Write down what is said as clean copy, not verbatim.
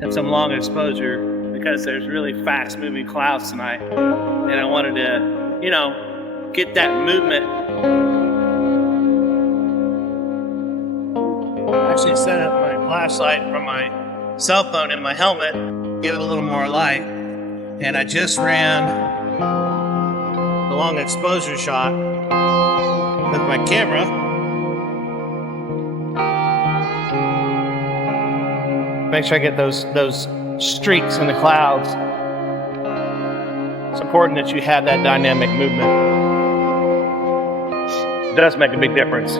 and some long exposure because there's really fast moving clouds tonight. And I wanted to, get that movement. I actually set up my flashlight from my cell phone in my helmet, give it a little more light. And I just ran the long exposure shot with my camera. Make sure I get those streaks in the clouds. It's important that you have that dynamic movement. It does make a big difference.